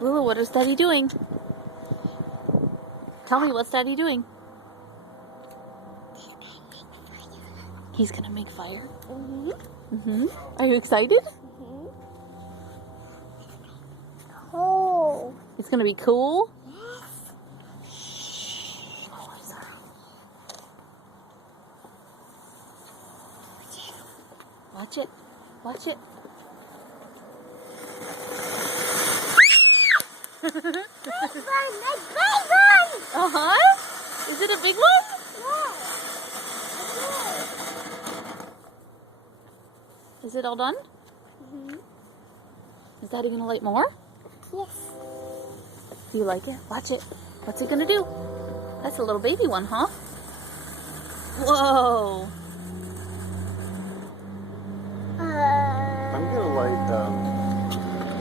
Lulu, what is Daddy doing? Tell me, what's Daddy doing? He's gonna make fire. Are you excited? Oh. It's gonna be cool. Watch it. Watch it. Big one! Uh-huh. Is it a big one? Yeah. Is it all done? Is Daddy gonna light more? Yes. Do you like it? Watch it. What's it gonna do? That's a little baby one, huh? Whoa. I'm gonna light